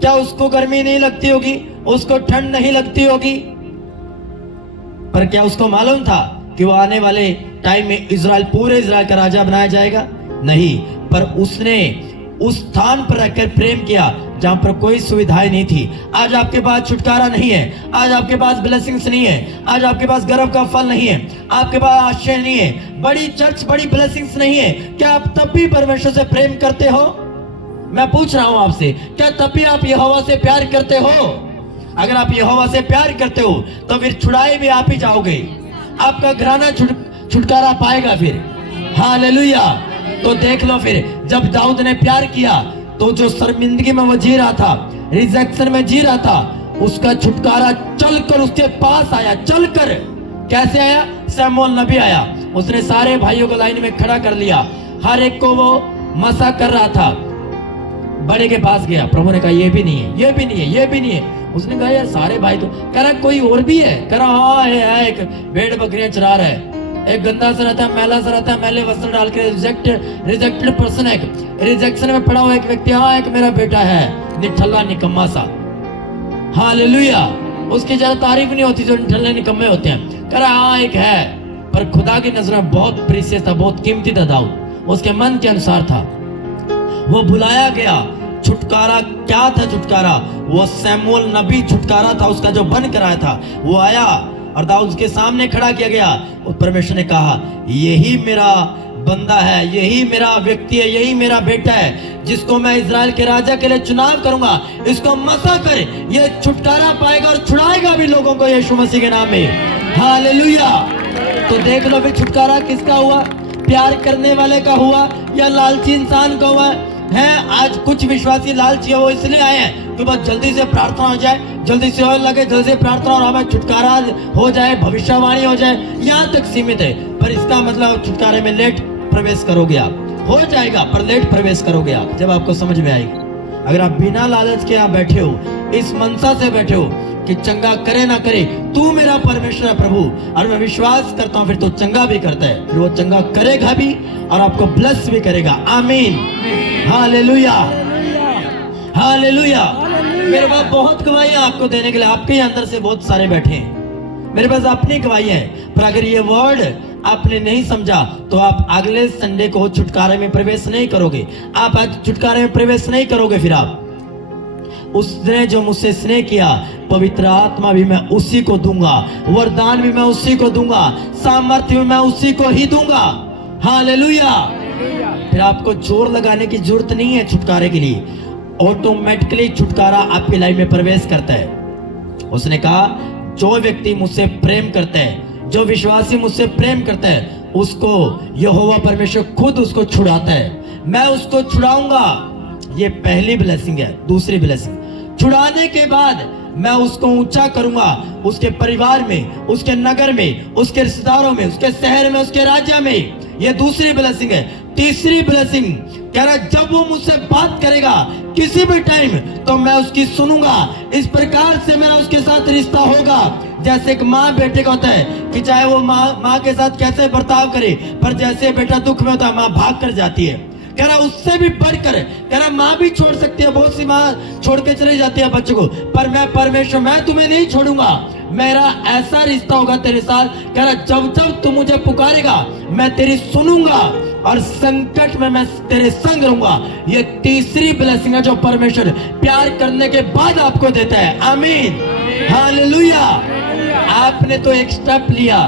क्या उसको गर्मी नहीं लगती होगी? उसको ठंड नहीं लगती होगी? पर क्या उसको मालूम था कि वो आने वाले टाइम में इजराइल, पूरे इजराइल का राजा बनाया जाएगा? नहीं, पर उसने उस स्थान पर रहकर प्रेम किया जहां पर कोई सुविधाएं नहीं थी। आज आपके पास छुटकारा नहीं है, आज आपके पास ब्लेसिंग्स नहीं है, आज आपके पास गर्भ का फल नहीं है, आपके पास आश्रय नहीं है, बड़ी चर्च, बड़ी ब्लेसिंग्स नहीं है। क्या आप तब भी परमेश्वर से प्रेम करते हो? मैं पूछ रहा हूं आपसे, क्या तब भी आप यहोवा से प्यार करते हो? अगर आप यहोवा से प्यार करते हो तो फिर छुड़ाए भी आप ही जाओगे, आपका घराना छुटकारा पाएगा फिर। हालेलुया। तो देख लो, फिर जब दाऊद ने प्यार किया तो जो शर्मिंदगी में वो जी रहा था, रिजेक्शन में जी रहा था, उसका छुटकारा चलकर उसके पास आया। चलकर कैसे आया? शमूएल नबी आया, उसने सारे भाइयों को लाइन में खड़ा कर लिया, हर एक को वो मसा कर रहा था। बड़े के पास गया, प्रभु ने कहा ये भी नहीं है, ये भी नहीं है, ये भी नहीं है। उसने कहा यार सारे भाई तो, कह रहा कोई और भी है? कह रहा हाँ है, एक भेड़ बकरियां चरा रहा है, एक गंदा सा रहता है, मैला सा रहता है, मैले वस्त्र डाल के रिजेक्टेड पर्सन है, रिजेक्शन में पड़ा हुआ एक व्यक्ति, हाँ एक मेरा बेटा है, निठल्ला निकम्मा सा। हालेलुया। उसकी जरा तारीफ नहीं होती, जो ठल्ले निकम्मे होते हैं। कह रहा हाँ एक है, पर खुदा की नजर में बहुत प्रीसियस था, बहुत कीमती था दाऊद, उसके मन के अनुसार था। वो बुलाया गया, छुटकारा क्या था? छुटकारा वो सैमुअल नबी छुटकारा था, उसका जो बन कराया था वो आया और दाऊद के सामने खड़ा किया गया। और परमेश्वर ने कहा यही मेरा बंदा है, यही मेरा व्यक्ति है, यही मेरा बेटा है, जिसको मैं इजराइल के राजा के लिए चुनाव करूंगा। इसको मसा कर, ये छुटकारा पाएगा और छुड़ाएगा भी लोगों को यीशु मसीह के नाम में। हालेलुया। तो देख लो भी छुटकारा किसका हुआ? प्यार करने वाले का हुआ या लालची इंसान का हुआ है? आज कुछ विश्वासी लालची है, वो इसलिए आए हैं कि बस जल्दी से प्रार्थना हो जाए, जल्दी से और लगे, जल्दी से प्रार्थना और हमें छुटकारा हो जाए, भविष्यवाणी हो जाए, यहाँ तक सीमित है। पर इसका मतलब छुटकारे में लेट प्रवेश करोगे आप, हो जाएगा पर लेट प्रवेश करोगे आप, जब आपको समझ में आएगी। अगर आप बिना लालच के आप बैठे हो, इस मनसा से बैठे हो कि चंगा करे ना करे, तू मेरा परमेश्वर है प्रभु और मैं विश्वास करता हूँ, फिर तो चंगा भी करता है, फिर वो चंगा करेगा भी और आपको ब्लेस भी करेगा। आमीन, हालेलुया, हालेलुया। मेरे पास बहुत गवाहियां आपको देने के लिए, आपके अंदर से बहुत सारे बैठे हैं, मेरे पास अपनी गवाही है। पर अगर ये वर्ड आपने नहीं समझा तो आप अगले संडे को छुटकारे में प्रवेश नहीं करोगे, आप आज छुटकारे में प्रवेश नहीं करोगे। फिर आप उसने जो मुझसे स्नेह किया, पवित्र आत्मा भी मैं उसी को दूंगा, वरदान भी मैं उसी को दूंगा, सामर्थ्य भी मैं उसी को ही दूंगा। हालेलुया। फिर आपको जोर लगाने की जरूरत नहीं है छुटकारे के लिए, ऑटोमेटिकली छुटकारा आपकी लाइफ में प्रवेश करता है। उसने कहा जो व्यक्ति मुझसे प्रेम करता है, जो विश्वासी मुझसे प्रेम करता है, उसको यहोवा परमेश्वर खुद उसको छुड़ाता है, मैं उसको छुड़ाऊंगा। ये पहली ब्लेसिंग है। दूसरी ब्लेसिंग, छुड़ाने के बाद मैं उसको ऊंचा करूंगा, उसके परिवार में, उसके नगर में, उसके रिश्तेदारों में, उसके शहर में, उसके राज्य में। ये दूसरी ब्लेसिंग है। तीसरी ब्लेसिंग कह रहा जब वो मुझसे बात करेगा किसी भी टाइम तो मैं उसकी सुनूंगा। इस प्रकार से मेरा उसके साथ रिश्ता होगा जैसे एक माँ बेटे का होता है कि चाहे वो माँ के साथ कैसे बर्ताव करे, पर जैसे बेटा दुख में होता है माँ भाग कर जाती है। कह रहा उससे भी बढ़कर, कह रहा माँ भी छोड़ सकती है, बहुत सी माँ छोड़ के चली जाती है बच्चों को, पर मैं परमेश्वर, मैं तुम्हें नहीं छोड़ूंगा, मेरा ऐसा रिश्ता होगा तेरे साथ। कह रहा जब जब तू मुझे पुकारेगा मैं तेरी सुनूंगा और संकट में मैं तेरे संग रहूंगा। ये तीसरी ब्लेसिंग है जो परमेश्वर प्यार करने के बाद आपको देता है। आमीन, हालेलुया। आपने तो एक स्टेप लिया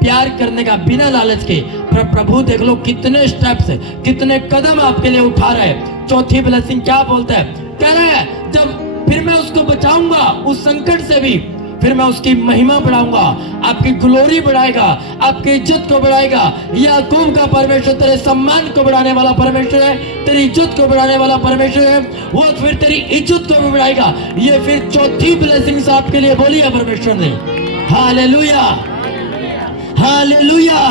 प्यार करने का बिना लालच के, पर प्रभु देख लो कितने स्टेप्स, कितने कदम आपके लिए उठा रहे हैं। चौथी ब्लेसिंग क्या बोलता है? कह रहा है जब फिर मैं उसको बचाऊंगा उस संकट से भी, फिर मैं उसकी महिमा बढ़ाऊंगा, आपकी ग्लोरी बढ़ाएगा, आपकी इज्जत को बढ़ाएगा। याकूब का परमेश्वर तेरे सम्मान को बढ़ाने वाला परमेश्वर है, तेरी इज्जत को बढ़ाने वाला परमेश्वर है, वो फिर तेरी इज्जत को भी बढ़ाएगा। ये फिर चौथी ब्लेसिंग्स आपके लिए बोली है परमेश्वर ने। Hallelujah, hallelujah.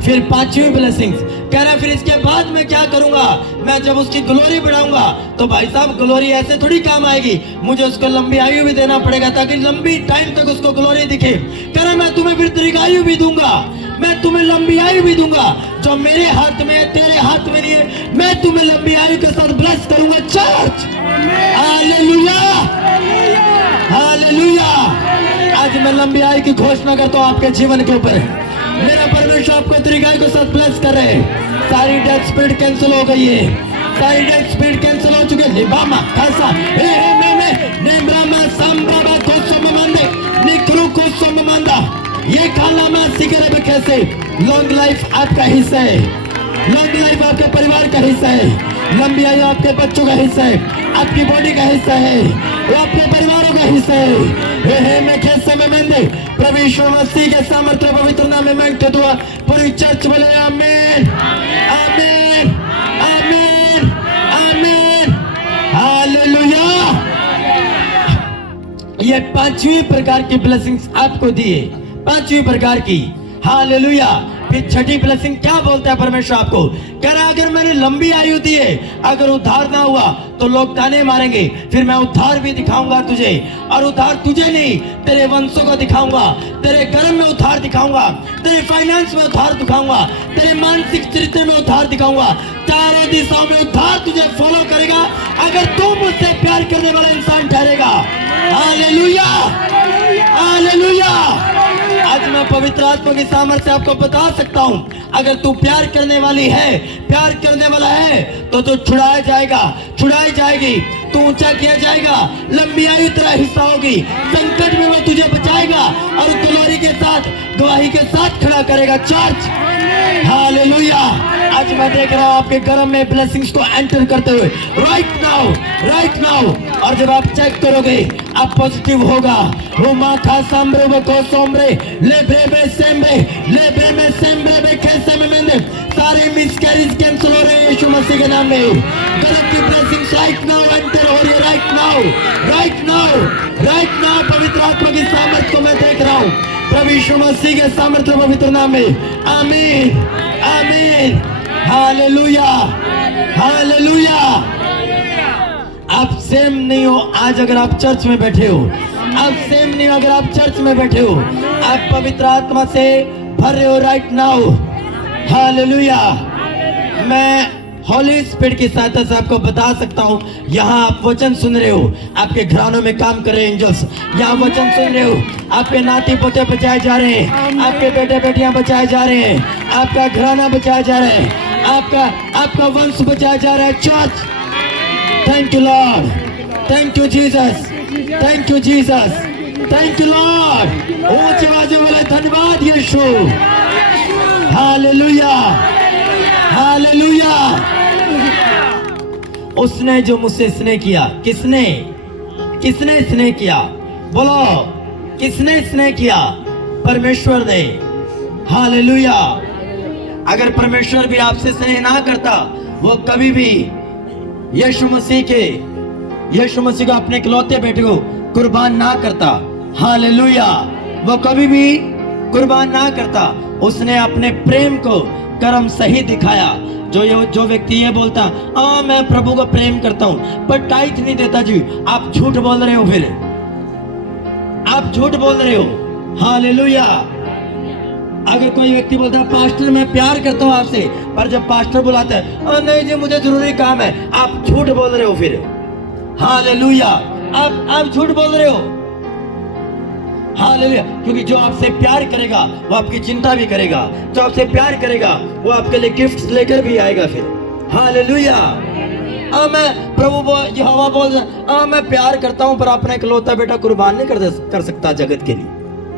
फिर पांचवी ब्लेसिंग्स कह रहा फिर इसके बाद मैं क्या करूंगा? मैं जब उसकी ग्लोरी बढ़ाऊंगा तो भाई साहब ग्लोरी ऐसे थोड़ी काम आएगी, मुझे उसको लंबी आयु भी देना पड़ेगा ताकि लंबी टाइम तक उसको ग्लोरी दिखे। कह रहा मैं तुम्हें फिर दीर्घायु भी दूंगा, मैं तुम्हें लंबी आयु भी दूंगा। जो मेरे हाथ में है तेरे हाथ में नहीं है, मैं तुम्हें लंबी आयु के साथ ब्लेस करूंगा। Church, hallelujah, hallelujah. आज मैं लंबी आयु की घोषणा करता हूँ आपके जीवन के ऊपर। मेरा परमेश्वर आपको दीर्घायु के साथ ब्लेस कर रहे हैं। सारी डेथ स्पीड कैंसिल हो गई है, सारी डेथ स्पीड कैंसिल हो चुकी है। लिबामा कैसा नेम्रामा संब्रामा को सममंदे निकरू को सममंदा ये खालामा सिगरे में कैसे। लॉन्ग लाइफ आपका हिस्सा है, लॉन्ग लाइफ आपके परिवार का हिस्सा है, लंबी आयु आपके बच्चों का हिस्सा है, आपकी बॉडी का हिस्सा है, वो आपके परिवारों का हिस्सा है। मैं कैसे में मंदे प्रभु यीशु मसीह के सामर्थ्य पवित्र नाम में मांगते दुआ पूरी चर्च बोले आमीन, आमीन, आमीन, आमीन, हालेलुया। ये पांचवी प्रकार की ब्लेसिंग्स आपको दिए, पांचवी प्रकार की। हालेलुया। फिर छठी ब्लेसिंग क्या बोलता है परमेश्वर आपको? कह रहा अगर मैंने लंबी आयु दी है, अगर उद्धार ना हुआ तो लोग ताने मारेंगे, फिर मैं उद्धार भी दिखाऊंगा तुझे, और उद्धार तुझे नहीं तेरे वंशों को दिखाऊंगा, तेरे कर्म में उद्धार दिखाऊंगा, तेरे फाइनेंस में उद्धार दिखाऊंगा, तेरे मानसिक चरित्र में उद्धार दिखाऊंगा, चारों दिशाओं में उद्धार तुझे फॉलो करेगा अगर तू मुझसे प्यार करने वाला इंसान ठहरेगा। हालेलुया। पवित्र आत्मा की सामर्थ्य से आपको बता सकता हूं, अगर तू प्यार करने वाली है, प्यार करने वाला है, तो तू छुड़ाया जाएगा, छुड़ाई जाएगी, तू ऊंचा किया जाएगा, लंबी आयु तेरा हिस्सा होगी, संकट में वो तुझे बचाएगा और ग्लोरी के साथ, गवाही के साथ खड़ा करेगा। Church, hallelujah. आज मैं देख रहा हूं आपके घर में ब्लेसिंग्स को एंटर करते हुए, राइट नाउ। और जब आप चेक करोगे आप पॉजिटिव होगा। वो माथा सामरे वो को सोमरे ले ब्रेबे सेम्bre बे कैसे में मैंने सारी मिसकैरेज कैंसिल हो रहे हैं यीशु मसीह के नाम में। गलत की ब्लेसिंग्स राइट नाउ एंटर हो रही है, राइट नाउ। पवित्र आत्मा की सामर्थ को मैं देख रहा हूँ, प्रभु यीशु मसीह के सामर्थ्य पवित्र नाम में। आमीन, हालेलुया। आप सेम नहीं हो आज अगर आप चर्च में बैठे हो, आप सेम नहीं हो अगर आप चर्च में बैठे हो, आप पवित्र आत्मा से भर रहे हो राइट नाउ। हालेलुया। मैं हॉली स्पिरिट की सहायता से आपको बता सकता हूँ, यहाँ आप वचन सुन रहे हो, आपके घरानों में काम कर रहे हैं एंजल्स, यहाँ वचन सुन रहे हो, आपके नाती पोते बचाए जा रहे हैं, आपके बेटे बेटियां बचाए जा रहे हैं, आपका घराना बचाया जा रहा है, आपका वंश बचाया जा रहा है। Church, thank you Lord, thank you Jesus, thank you Lord. ऊंचे आवाज में धन्यवाद यीशु। हालेलुया। उसने जो मुझसे स्नेह किया, किसने स्नेह किया? बोलो, किसने स्नेह किया? परमेश्वर ने। हालेलुया। अगर परमेश्वर भी आपसे स्नेह ना करता, वो कभी भी यीशु मसीह को अपने इकलौते बेटे को कुर्बान ना करता। हालेलुया। वो कभी भी कुर्बान ना करता। उसने अपने प्रेम को कर्म सही दिखाया। जो व्यक्ति ये बोलता मैं प्रभु को प्रेम करता हूं पर टाइट नहीं देता जी, आप झूठ बोल रहे हो, फिर आप झूठ बोल रहे हो। हालेलुया। अगर कोई व्यक्ति बोलता है पास्टर मैं प्यार करता हूं आपसे, पर जब पास्टर बुलाता है नहीं जी मुझे जरूरी काम है, आप झूठ बोल रहे हो फिर। हालेलुया। आप झूठ बोल रहे हो। हालेलुया। क्योंकि जो आपसे प्यार करेगा वो आपकी चिंता भी करेगा, जो आपसे प्यार करेगा वो आपके लिए गिफ्ट्स लेकर भी आएगा फिर। हालेलुया। मैं प्रभु यहोवा बोल रहा मैं प्यार करता हूं पर अपना इकलौता बेटा कुर्बान नहीं कर सकता जगत के लिए।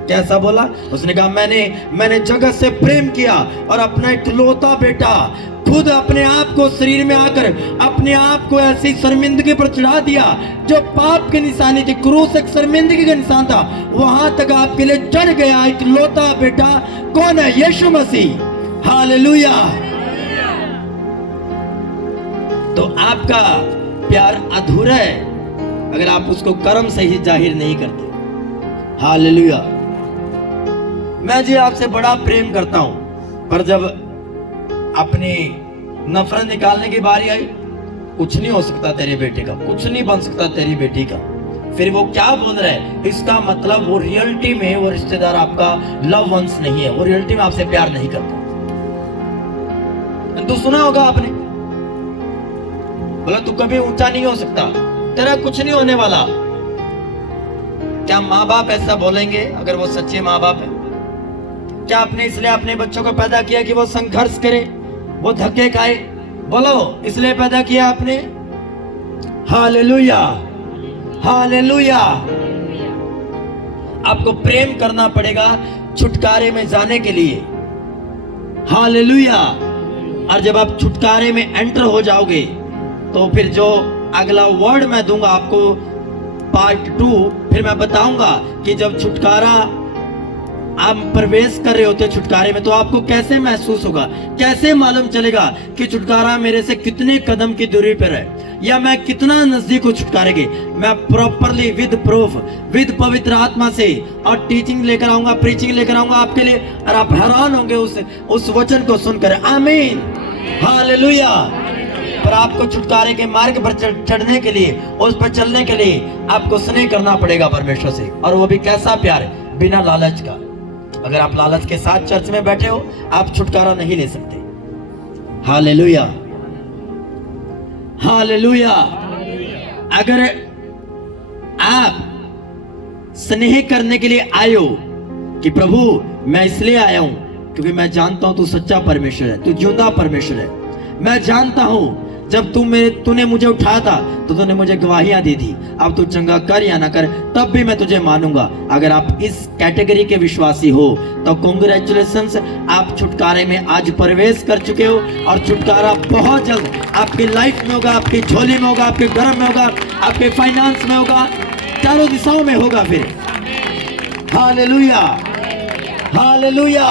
कैसा बोला? उसने कहा मैंने जगत से प्रेम किया और अपना इकलौता बेटा खुद अपने आप को शरीर में आकर अपने आप को ऐसी शर्मिंदगी पर चढ़ा दिया जो पाप की निशानी थी। क्रूस एक शर्मिंदगी का निशान था, वहां तक आपके लिए चढ़ गया इकलौता बेटा। कौन है? यीशु मसीह। हालेलुया। तो आपका प्यार अधूरा है अगर आप उसको कर्म से ही जाहिर नहीं करते। हालेलुया। मैं जी आपसे बड़ा प्रेम करता हूं, पर जब अपनी नफरत निकालने की बारी आई, कुछ नहीं हो सकता तेरे बेटे का, कुछ नहीं बन सकता तेरी बेटी का, फिर वो क्या बोल रहा है? इसका मतलब वो रियलिटी में वो रिश्तेदार आपका लव वंस नहीं है, वो रियलिटी में आपसे प्यार नहीं करता। तो सुना होगा आपने, बोला तू कभी ऊंचा नहीं हो सकता, तेरा कुछ नहीं होने वाला। क्या माँ बाप ऐसा बोलेंगे अगर वो सच्चे माँ बाप है? क्या आपने इसलिए अपने बच्चों को पैदा किया कि वो संघर्ष करे, वो धक्के खाए? बोलो, इसलिए पैदा किया आपने? हालेलुया। हालेलुया। आपको प्रेम करना पड़ेगा छुटकारे में जाने के लिए। हालेलुया। और जब आप छुटकारे में एंटर हो जाओगे तो फिर जो अगला वर्ड मैं दूंगा आपको, पार्ट 2, फिर मैं बताऊंगा कि जब छुटकारा आप प्रवेश कर रहे होते छुटकारे में तो आपको कैसे महसूस होगा, कैसे मालूम चलेगा कि छुटकारा मेरे से कितने कदम की दूरी पर है या मैं कितना नजदीक हूं छुटकारे के। मैं प्रॉपरली विद प्रूफ, विद पवित्र आत्मा से और टीचिंग लेकर आऊंगा, प्रीचिंग लेकर आऊंगा आपके लिए, और आप हैरान होंगे उस वचन को सुनकर। आमीन। हालेलुया। पर आपको छुटकारे के मार्ग पर चढ़ने के लिए, उस पर चलने के लिए आपको स्नेह करना पड़ेगा परमेश्वर से, और वो भी कैसा प्यार? बिना लालच का। अगर आप लालच के साथ चर्च में बैठे हो आप छुटकारा नहीं ले सकते। हालेलुया। हालेलुया। अगर आप स्नेह करने के लिए आए हो कि प्रभु मैं इसलिए आया हूं क्योंकि मैं जानता हूं तू सच्चा परमेश्वर है, तू जिंदा परमेश्वर है। मैं जानता हूं जब तूने मुझे उठाया था तो तूने मुझे गवाहियां दी थी। अब तू चंगा कर या ना कर तब भी मैं तुझे मानूंगा। अगर आप इस कैटेगरी के विश्वासी हो तो कांग्रेचुलेशंस, आप छुटकारे में आज प्रवेश कर चुके हो और छुटकारा बहुत जल्द आपकी लाइफ में होगा, आपकी झोली में होगा, आपके घर में होगा, आपके फाइनेंस में होगा, चारों दिशाओं में होगा। फिर हालेलुया, हालेलुया।